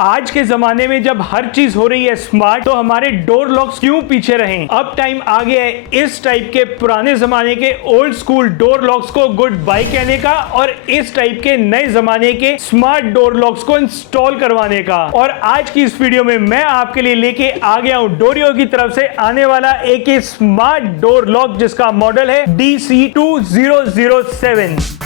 आज के जमाने में जब हर चीज हो रही है स्मार्ट, तो हमारे डोर लॉक्स क्यों पीछे रहें। अब टाइम आ गया है इस टाइप के पुराने जमाने के ओल्ड स्कूल डोर लॉक्स को गुड बाय कहने का और इस टाइप के नए जमाने के स्मार्ट डोर लॉक्स को इंस्टॉल करवाने का। और आज की इस वीडियो में मैं आपके लिए लेके आ गया हूं डोरियो की तरफ से आने वाला एक स्मार्ट डोर लॉक जिसका मॉडल है DC2007।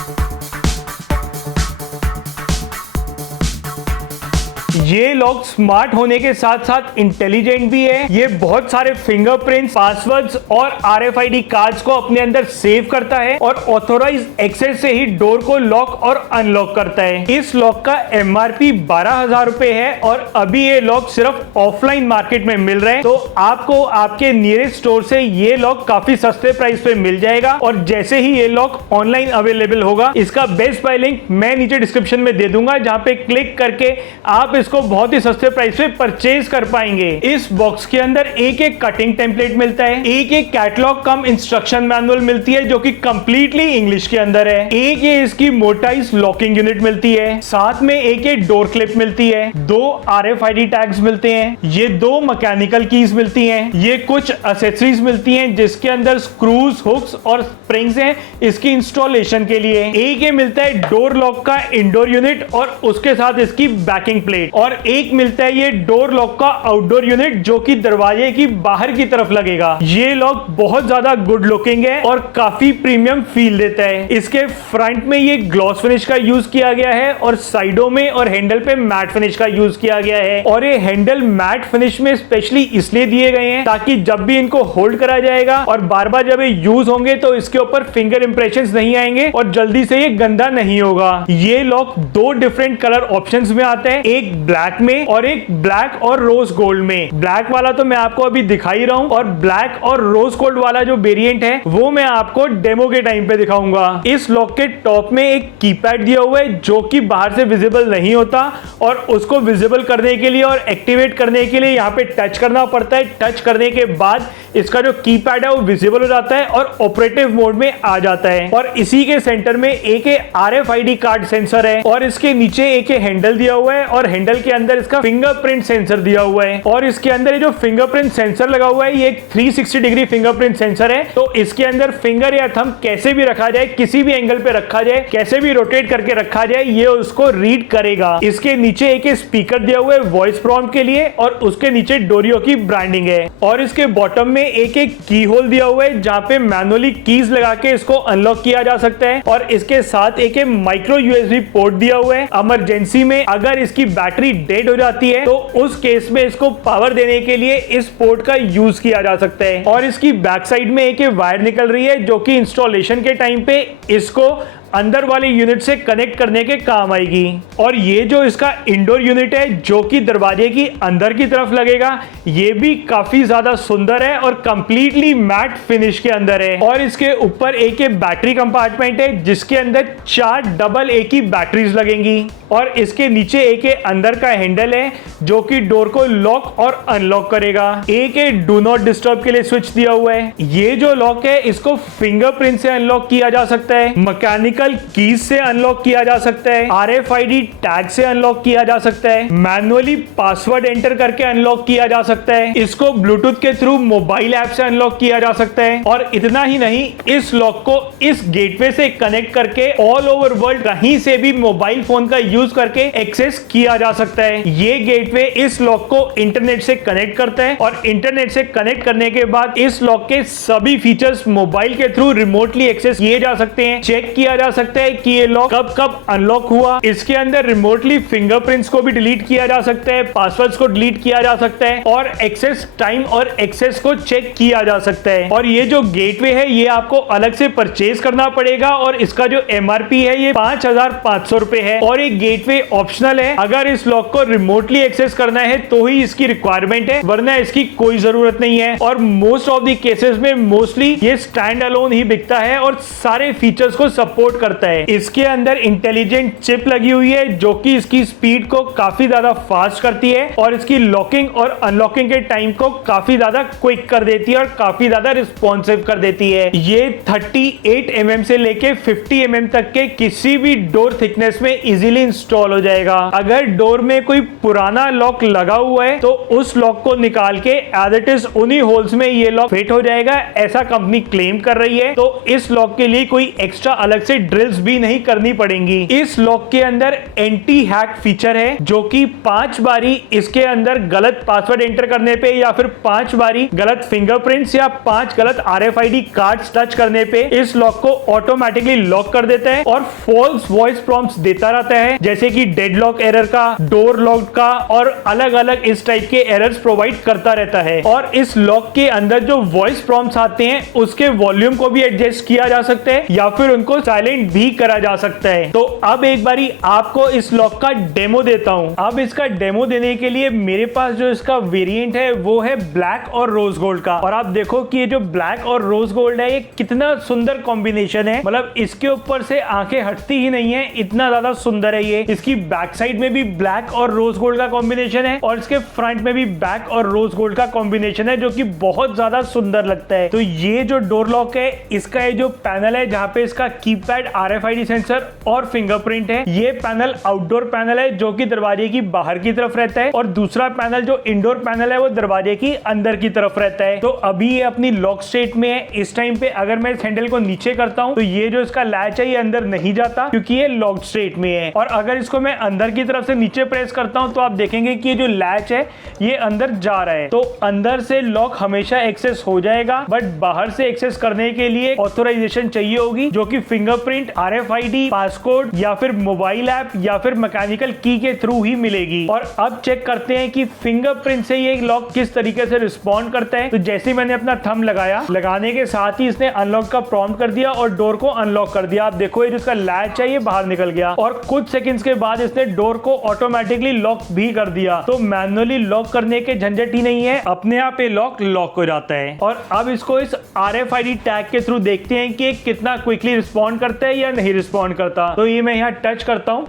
ये लॉक स्मार्ट होने के साथ साथ इंटेलिजेंट भी है। ये बहुत सारे फिंगरप्रिंट्स, पासवर्ड्स और RFID कार्ड्स को अपने अंदर सेव करता है और ऑथोराइज एक्सेस से ही डोर को लॉक और अनलॉक करता है। इस लॉक का MRP 12,000 रुपए है और अभी ये लॉक सिर्फ ऑफलाइन मार्केट में मिल रहे हैं, तो आपको आपके नियरेस्ट स्टोर से ये लॉक काफी सस्ते प्राइस पे मिल जाएगा। और जैसे ही ये लॉक ऑनलाइन अवेलेबल होगा, इसका बेस्ट बाय लिंक मैं नीचे डिस्क्रिप्शन में दे दूंगा, जहां पे क्लिक करके आप इसको बहुत ही सस्ते प्राइस पे परचेज कर पाएंगे। इस बॉक्स के अंदर एक एक कटिंग टेम्पलेट मिलता है, एक एक कैटलॉग कम इंस्ट्रक्शन मैनुअल मिलती है जो कि कंप्लीटली इंग्लिश के अंदर है, एक ये इसकी मोटाइज लॉकिंग यूनिट मिलती है, साथ में एक एक डोर क्लिप मिलती है, 2 RFID टैग्स मिलते हैं, ये 2 मैकेनिकल कीज मिलती हैं, ये कुछ एक्सेसरीज मिलती हैं जिसके अंदर स्क्रूज, हुक्स और स्प्रिंग्स हैं इसकी इंस्टॉलेशन के लिए। एक ये मिलता है डोर लॉक का इंडोर यूनिट और उसके साथ इसकी बैकिंग प्लेट, और एक मिलता है ये डोर लॉक का आउटडोर यूनिट जो कि दरवाजे की बाहर की तरफ लगेगा। ये लॉक बहुत ज्यादा गुड लुकिंग है और काफी प्रीमियम फील देता है। इसके फ्रंट में ये ग्लॉस फिनिश का यूज किया गया है और साइडों में और हैंडल पे मैट फिनिश का यूज किया गया है। और ये हैंडल मैट फिनिश में स्पेशली इसलिए दिए गए हैं ताकि जब भी इनको होल्ड करा जाएगा और बार बार जब ये यूज होंगे तो इसके ऊपर फिंगर इंप्रेशंस नहीं आएंगे और जल्दी से ये गंदा नहीं होगा। ये लॉक 2 डिफरेंट कलर ऑप्शंस में आता है, एक ब्लैक में और एक ब्लैक और रोज गोल्ड में। ब्लैक वाला तो मैं आपको अभी दिखा ही रहा हूं और ब्लैक और रोज गोल्ड वाला जो वेरिएंट है वो मैं आपको डेमो के टाइम पे दिखाऊंगा। इस लॉक के टॉप में एक कीपैड दिया हुआ है जो कि बाहर से विजिबल नहीं होता और उसको विजिबल करने के लिए और एक्टिवेट करने के लिए यहाँ पे टच करना पड़ता है। टच करने के बाद इसका जो कीपैड है वो विजिबल हो जाता है और ऑपरेटिव मोड में आ जाता है। और इसी के सेंटर में एक RFID कार्ड सेंसर है और इसके नीचे एक हैंडल दिया हुआ है और हैंडल के अंदर इसका फिंगरप्रिंट सेंसर दिया हुआ है। और इसके अंदर ये जो फिंगरप्रिंट सेंसर लगा हुआ है ये एक 360 डिग्री फिंगरप्रिंट सेंसर है, तो इसके अंदर फिंगर या थंब कैसे भी रखा जाए, किसी भी एंगल पे रखा जाए, कैसे भी रोटेट करके रखा जाए, ये उसको रीड करेगा। इसके नीचे एक स्पीकर दिया हुआ है वॉइस प्रॉम्प्ट के लिए और उसके नीचे डोरियो की ब्रांडिंग है। और इसके बॉटम में एक की होल दिया हुआ है जहां पे मैनुअली कीज लगा के इसको अनलॉक किया जा सकता है। और इसके साथ एक माइक्रो USB पोर्ट दिया हुआ है। इमरजेंसी में अगर इसकी बैटरी डेड हो जाती है तो उस केस में इसको पावर देने के लिए इस पोर्ट का यूज किया जा सकता है। और इसकी बैक साइड में एक वायर निकल रही है जो कि इंस्टॉलेशन के टाइम पे इसको अंदर वाले यूनिट से कनेक्ट करने के काम आएगी। और ये जो इसका इंडोर यूनिट है जो कि दरवाजे की अंदर की तरफ लगेगा, ये भी काफी ज्यादा सुंदर है और कंप्लीटली मैट फिनिश के अंदर है। और इसके ऊपर एक बैटरी कंपार्टमेंट है जिसके अंदर 4 AA की बैटरीज लगेंगी। और इसके नीचे एक अंदर का हैंडल है जो कि डोर को लॉक और अनलॉक करेगा। एक डू नॉट डिस्टर्ब के लिए स्विच दिया हुआ है। ये जो लॉक है इसको फिंगरप्रिंट से अनलॉक किया जा सकता है, मैकेनिकल कीज से अनलॉक किया जा सकता है, RFID टैग से अनलॉक किया जा सकता है, मैनुअली पासवर्ड एंटर करके अनलॉक किया जा सकता है, इसको ब्लूटूथ के थ्रू मोबाइल ऐप से अनलॉक किया जा सकता है। और इतना ही नहीं, इस लॉक को इस गेटवे से कनेक्ट करके ऑल ओवर वर्ल्ड कहीं से भी मोबाइल फोन का यूज करके एक्सेस किया जा सकता है। ये गेटवे इस लॉक को इंटरनेट से कनेक्ट करता है और इंटरनेट से कनेक्ट करने के बाद इस लॉक के सभी फीचर्स मोबाइल के थ्रू रिमोटली एक्सेस किए जा सकते हैं। चेक किया जा सकता है कि ये लॉक कब कब अनलॉक हुआ। इसके अंदर रिमोटली फिंगरप्रिंट्स को भी डिलीट किया जा सकता है, पासवर्ड्स को डिलीट किया जा सकता है और एक्सेस टाइम और एक्सेस को चेक किया जा सकता है। और ये जो गेटवे है ये आपको अलग से परचेज करना पड़ेगा और इसका जो MRP है ये 5,500 रुपए है। और ये गेटवे ऑप्शनल है, अगर इस लॉक को रिमोटली एक्सेस करना है तो ही इसकी रिक्वायरमेंट है, वरना इसकी कोई जरूरत नहीं है। और मोस्ट ऑफ द केसेस में मोस्टली ये स्टैंड अलोन ही बिकता है और सारे फीचर्स को सपोर्ट करता है। इसके अंदर इंटेलिजेंट चिप लगी हुई है जो कि इसकी स्पीड को काफी ज्यादा फास्ट करती है और इसकी लॉकिंग और अनलॉकिंग के टाइम को काफी ज्यादा क्विक कर देती है और काफी ज्यादा रिस्पॉन्सिव कर देती है। ये 38 mm से लेके 50 mm तक के किसी भी डोर थिकनेस में इजीली इंस्टॉल हो जाएगा। अगर डोर में कोई पुराना लॉक लगा हुआ है तो उस लॉक को निकाल के एज इट इज उन्हीं होल्स में ये लॉक फिट हो जाएगा, ऐसा कंपनी क्लेम कर रही है। तो इस लॉक के लिए कोई एक्स्ट्रा अलग से ड्रिल्स भी नहीं करनी पड़ेंगी। इस लॉक के अंदर एंटी हैक फीचर है जो कि 5 बारी इसके अंदर गलत पासवर्ड एंटर करने पे या फिर 5 बारी गलत फिंगरप्रिंट्स या 5 गलत RFID कार्ड्स टच करने पे इस लॉक को ऑटोमेटिकली लॉक कर देता है और फॉल्स वॉइस प्रॉम्प्ट्स देता रहता है, जैसे कि डेडलॉक एरर का, डोर लॉक का और अलग अलग इस टाइप के एरर्स प्रोवाइड करता रहता है। और इस लॉक के अंदर जो वॉइस प्रॉम्प्ट्स आते हैं उसके वॉल्यूम को भी एडजस्ट किया जा सकता है या फिर उनको साइलेंट भी करा जा सकता है। तो अब एक बारी आपको इस लॉक का डेमो देता हूं। अब इसका डेमो देने के लिए मेरे पास जो इसका वेरिएंट है वो है ब्लैक और रोज गोल्ड का। और आप देखो कि ये जो ब्लैक और रोज गोल्ड है ये कितना सुंदर कॉम्बिनेशन है, मतलब इसके ऊपर से आंखें हटती ही नहीं है, इतना ज्यादा सुंदर है ये। इसकी बैक साइड में भी ब्लैक और रोज गोल्ड का कॉम्बिनेशन है और इसके फ्रंट में भी ब्लैक और रोज गोल्ड का कॉम्बिनेशन है जो कि बहुत ज्यादा सुंदर लगता है। तो ये जो डोर लॉक है इसका ये जो पैनल है जहां पे इसका कीपैड, RFID सेंसर और फिंगरप्रिंट है, ये पैनल आउटडोर पैनल है जो कि दरवाजे की बाहर की तरफ रहता है और दूसरा पैनल जो इंडोर पैनल है वो दरवाजे की अंदर की तरफ रहता है। तो अभी ये अपनी लॉक स्टेट में है। इस टाइम पे अगर मैं इस हैंडल को नीचे करता हूं तो ये जो इसका लैच है ये अंदर नहीं जाता क्योंकि ये लॉक स्टेट में है। और अगर इसको मैं अंदर की तरफ से नीचे प्रेस करता हूं तो आप देखेंगे कि ये जो लैच है ये अंदर जा रहा है। तो अंदर से लॉक हमेशा एक्सेस हो जाएगा, बट बाहर से एक्सेस करने के लिए ऑथराइजेशन चाहिए होगी जो कि फिंगरप्रिंट, RFID, पासकोड या फिर मोबाइल ऐप या फिर मैकेनिकल की के थ्रू ही मिलेगी। और अब चेक करते हैं कि फिंगरप्रिंट से ये लॉक किस तरीके से रिस्पॉन्ड करता है। तो जैसे मैंने अपना थंब लगाया, लगाने के साथ ही इसने अनलॉक का प्रॉम्प्ट कर दिया और डोर को अनलॉक कर दिया। आप देखो ये जिसका लैच है ये बाहर निकल गया और कुछ सेकंड्स के बाद इसने डोर को ऑटोमेटिकली लॉक भी कर दिया। तो मैन्युअली लॉक करने के झंझट ही नहीं है, अपने आप ये लॉक हो जाता है। और अब इसको इस RFID टैग के थ्रू देखते हैं कि कितना क्विकली रिस्पॉन्ड करता है या नहीं रिस्पॉन्ड करता। तो ये मैं यहाँ टच करता हूँ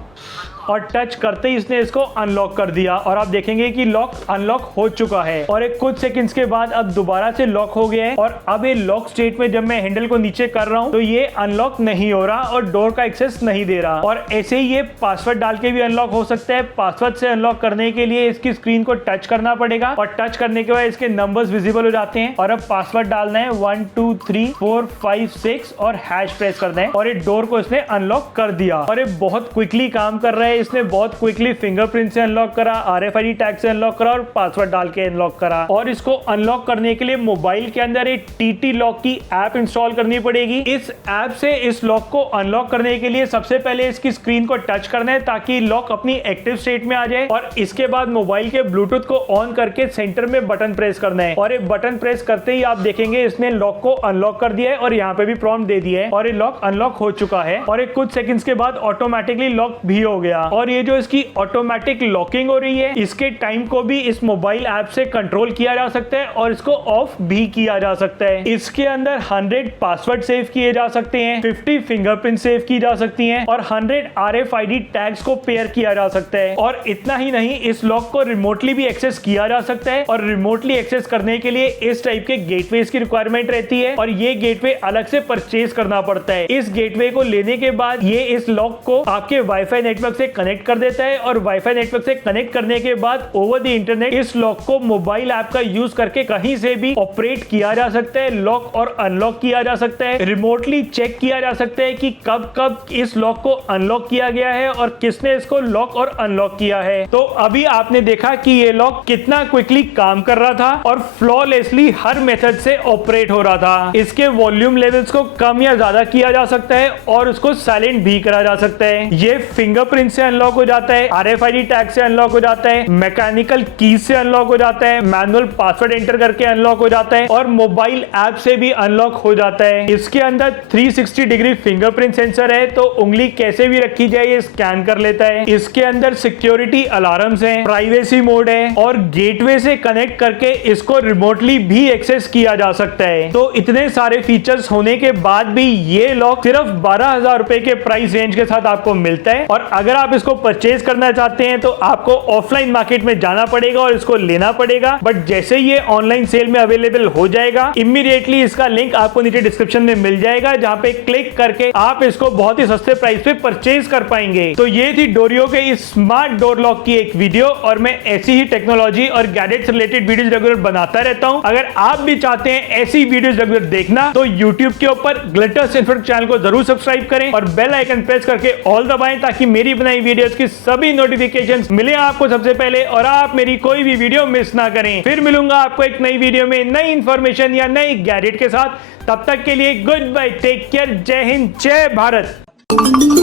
और टच करते ही इसने इसको अनलॉक कर दिया और आप देखेंगे कि लॉक अनलॉक हो चुका है और एक कुछ सेकंड्स के बाद अब दोबारा से लॉक हो गया है। और अब ये लॉक स्टेट में जब मैं हैंडल को नीचे कर रहा हूं तो ये अनलॉक नहीं हो रहा और डोर का एक्सेस नहीं दे रहा। और ऐसे ही ये पासवर्ड डाल के भी अनलॉक हो सकता है। पासवर्ड से अनलॉक करने के लिए इसकी स्क्रीन को टच करना पड़ेगा और टच करने के बाद इसके नंबर्स विजिबल हो जाते हैं और अब पासवर्ड डालना है 1 2 3 4 5 6 और हैश प्रेस करना है और ये डोर को इसने अनलॉक कर दिया। और ये बहुत क्विकली काम कर रहा है, इसने बहुत क्विकली फिंगरप्रिंट से अनलॉक करा, RFID टैग से अनलॉक करा और पासवर्ड डाल के अनलॉक करा। और इसको अनलॉक करने के लिए मोबाइल के अंदर एक TT लॉक की ऐप इंस्टॉल करनी पड़ेगी। इस ऐप से इस लॉक को अनलॉक करने के लिए सबसे पहले इसकी स्क्रीन को टच करना है ताकि लॉक अपनी एक्टिव स्टेट में आ जाए और इसके बाद मोबाइल के ब्लूटूथ को ऑन करके सेंटर में बटन प्रेस करना है। और ये बटन प्रेस करते ही आप देखेंगे इसने लॉक को अनलॉक कर दिया है और यहाँ पे भी प्रॉम्प्ट दे दिया है और ये लॉक अनलॉक हो चुका है। और एक कुछ सेकंड्स के बाद ऑटोमेटिकली लॉक भी हो गया। और ये जो इसकी ऑटोमेटिक लॉकिंग हो रही है इसके टाइम को भी इस मोबाइल ऐप से कंट्रोल किया जा सकता है और इसको ऑफ भी किया जा सकता है। इसके अंदर 100 पासवर्ड सेव किए जा सकते हैं, 50 फिंगरप्रिंट सेव की जा सकती हैं और 100 RFID टैग्स को पेयर किया जा सकता है। और इतना ही नहीं, इस लॉक को रिमोटली भी एक्सेस किया जा सकता है और रिमोटली एक्सेस करने के लिए इस टाइप के गेटवे की रिक्वायरमेंट रहती है और ये गेटवे अलग से परचेज करना पड़ता है। इस गेटवे को लेने के बाद ये इस लॉक को आपके वाईफाई नेटवर्क से कनेक्ट कर देता है और वाईफाई नेटवर्क से कनेक्ट करने के बाद ओवर द इंटरनेट इस लॉक को मोबाइल ऐप का यूज करके कहीं से भी ऑपरेट किया जा सकता है, लॉक और अनलॉक किया जा सकता है, रिमोटली चेक किया जा सकता है कि कब कब इस लॉक को अनलॉक किया गया है और किसने इसको लॉक और अनलॉक किया है। तो अभी आपने देखा कि ये लॉक कितना क्विकली काम कर रहा था और फ्लॉलेसली हर मेथड से ऑपरेट हो रहा था। इसके वॉल्यूम लेवल्स को कम या ज्यादा किया जा सकता है और उसको साइलेंट भी करा जा सकता है। ये फिंगरप्रिंट से से अनलॉक हो जाता है, RFID टैग से अनलॉक हो जाता है, मैकेनिकल की से अनलॉक हो जाता है, मैनुअल पासवर्ड एंटर करके अनलॉक हो जाता है और मोबाइल ऐप से भी अनलॉक हो जाता है। इसके अंदर 360 डिग्री फिंगरप्रिंट सेंसर है, तो उंगली कैसे भी रखी जाए ये स्कैन कर लेता है। इसके अंदर सिक्योरिटी अलार्म्स हैं, प्राइवेसी मोड है और गेटवे से कनेक्ट करके इसको रिमोटली भी एक्सेस किया जा सकता है। तो इतने सारे फीचर्स होने के बाद भी ये लॉक सिर्फ 12,000 रुपए के प्राइस रेंज के साथ आपको मिलता है। और अगर आप इसको परचेज करना चाहते हैं तो आपको ऑफलाइन मार्केट में जाना पड़ेगा और इसको लेना पड़ेगा। बट जैसे ये ऑनलाइन सेल में अवेलेबल हो जाएगा, इमीडिएटली इसका लिंक आपको नीचे डिस्क्रिप्शन में मिल जाएगा, जहां पे क्लिक करके आप इसको बहुत ही सस्ते प्राइस पे परचेज कर पाएंगे। तो ये थी डोरियो के इस स्मार्ट डोर लॉक की एक वीडियो, और मैं ऐसी ही टेक्नोलॉजी और गैजेट्स रिलेटेड वीडियोस रेगुलर बनाता रहता हूं। अगर आप भी चाहते हैं ऐसी वीडियोस रेगुलर देखना तो YouTube के ऊपर ग्लिटर्स इन्फो चैनल को जरूर सब्सक्राइब करें और बेल आइकन प्रेस करके ऑल दबाएं, ताकि मेरी बनाई वीडियोस की सभी नोटिफिकेशंस मिले आपको सबसे पहले और आप मेरी कोई भी वीडियो मिस ना करें। फिर मिलूंगा आपको एक नई वीडियो में नई इंफॉर्मेशन या नई गैजेट के साथ। तब तक के लिए गुड बाय, टेक केयर, जय हिंद, जय भारत।